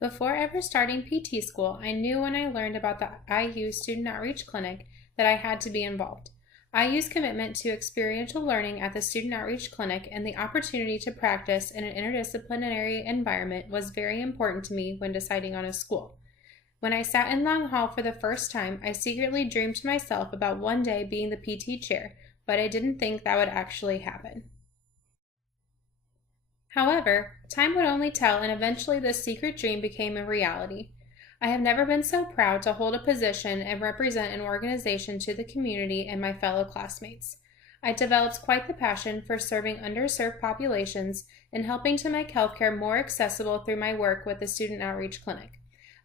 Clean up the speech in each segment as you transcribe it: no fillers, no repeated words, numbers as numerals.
Before ever starting PT school, I knew when I learned about the IU Student Outreach Clinic that I had to be involved. IU's commitment to experiential learning at the Student Outreach Clinic and the opportunity to practice in an interdisciplinary environment was very important to me when deciding on a school. When I sat in Long Hall for the first time, I secretly dreamed to myself about one day being the PT chair, but I didn't think that would actually happen. However, time would only tell, and eventually this secret dream became a reality. I have never been so proud to hold a position and represent an organization to the community and my fellow classmates. I developed quite the passion for serving underserved populations and helping to make healthcare more accessible through my work with the Student Outreach Clinic.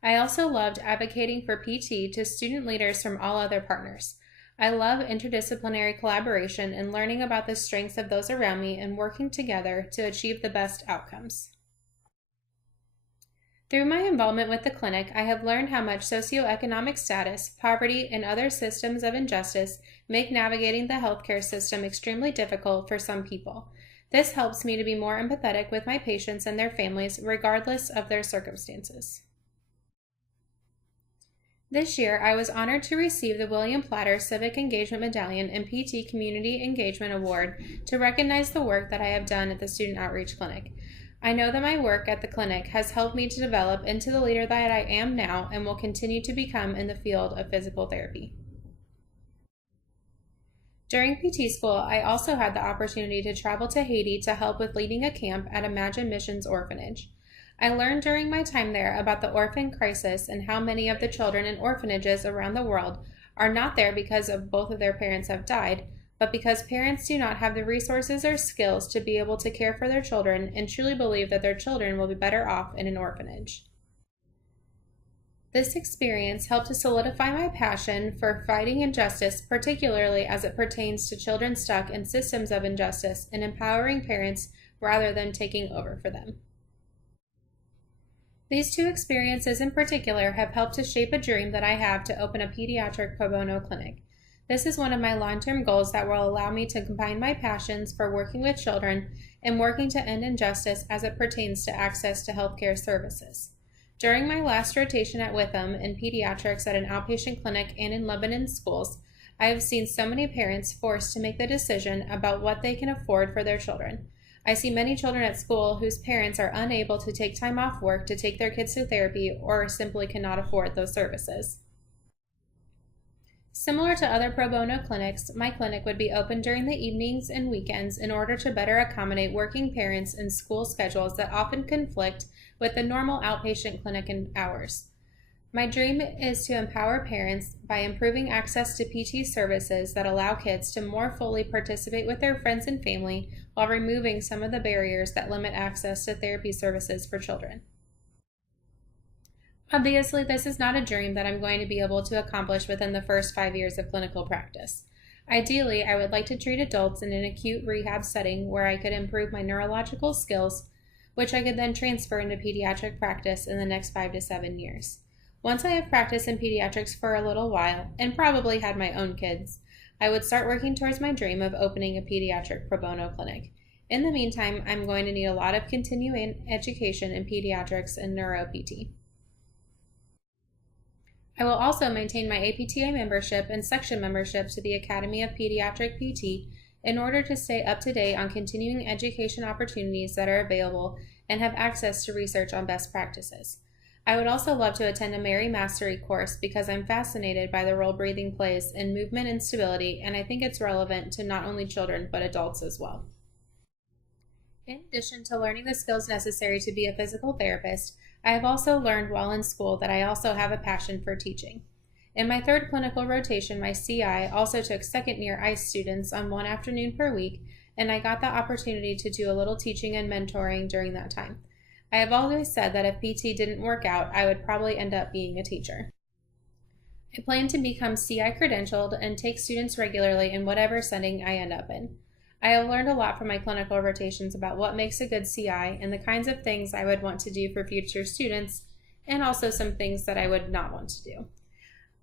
I also loved advocating for PT to student leaders from all other partners. I love interdisciplinary collaboration and learning about the strengths of those around me and working together to achieve the best outcomes. Through my involvement with the clinic, I have learned how much socioeconomic status, poverty, and other systems of injustice make navigating the healthcare system extremely difficult for some people. This helps me to be more empathetic with my patients and their families, regardless of their circumstances. This year, I was honored to receive the William Platter Civic Engagement Medallion and PT Community Engagement Award to recognize the work that I have done at the Student Outreach Clinic. I know that my work at the clinic has helped me to develop into the leader that I am now and will continue to become in the field of physical therapy. During PT school, I also had the opportunity to travel to Haiti to help with leading a camp at Imagine Missions Orphanage. I learned during my time there about the orphan crisis and how many of the children in orphanages around the world are not there because of both of their parents have died, but because parents do not have the resources or skills to be able to care for their children and truly believe that their children will be better off in an orphanage. This experience helped to solidify my passion for fighting injustice, particularly as it pertains to children stuck in systems of injustice and empowering parents rather than taking over for them. These two experiences in particular have helped to shape a dream that I have to open a pediatric pro bono clinic. This is one of my long-term goals that will allow me to combine my passions for working with children and working to end injustice as it pertains to access to healthcare services. During my last rotation at Witham in pediatrics at an outpatient clinic and in Lebanon schools, I have seen so many parents forced to make the decision about what they can afford for their children. I see many children at school whose parents are unable to take time off work to take their kids to therapy or simply cannot afford those services. Similar to other pro bono clinics, my clinic would be open during the evenings and weekends in order to better accommodate working parents and school schedules that often conflict with the normal outpatient clinic hours. My dream is to empower parents by improving access to PT services that allow kids to more fully participate with their friends and family while removing some of the barriers that limit access to therapy services for children. Obviously, this is not a dream that I'm going to be able to accomplish within the first 5 years of clinical practice. Ideally, I would like to treat adults in an acute rehab setting where I could improve my neurological skills, which I could then transfer into pediatric practice in the next 5 to 7 years. Once I have practiced in pediatrics for a little while, and probably had my own kids, I would start working towards my dream of opening a pediatric pro bono clinic. In the meantime, I'm going to need a lot of continuing education in pediatrics and neuro-PT. I will also maintain my APTA membership and section membership to the Academy of Pediatric PT in order to stay up to date on continuing education opportunities that are available and have access to research on best practices. I would also love to attend a Mary Mastery course because I'm fascinated by the role breathing plays in movement and stability, and I think it's relevant to not only children but adults as well. In addition to learning the skills necessary to be a physical therapist, I have also learned while in school that I also have a passion for teaching. In my third clinical rotation, my CI also took second year ICE students on one afternoon per week, and I got the opportunity to do a little teaching and mentoring during that time. I have always said that if PT didn't work out, I would probably end up being a teacher. I plan to become CI credentialed and take students regularly in whatever setting I end up in. I have learned a lot from my clinical rotations about what makes a good CI and the kinds of things I would want to do for future students, and also some things that I would not want to do.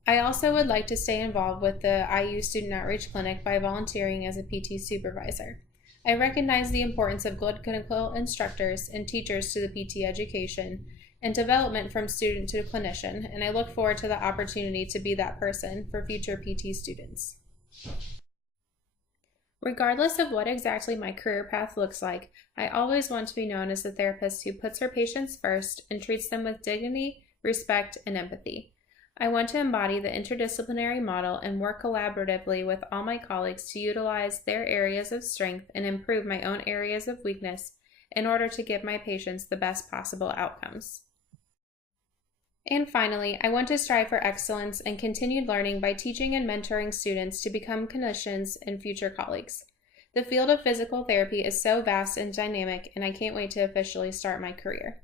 I also would like to stay involved with the IU Student Outreach Clinic by volunteering as a PT supervisor. I recognize the importance of good clinical instructors and teachers to the PT education, and development from student to clinician, and I look forward to the opportunity to be that person for future PT students. Regardless of what exactly my career path looks like, I always want to be known as the therapist who puts her patients first and treats them with dignity, respect, and empathy. I want to embody the interdisciplinary model and work collaboratively with all my colleagues to utilize their areas of strength and improve my own areas of weakness in order to give my patients the best possible outcomes. And finally, I want to strive for excellence and continued learning by teaching and mentoring students to become clinicians and future colleagues. The field of physical therapy is so vast and dynamic, and I can't wait to officially start my career.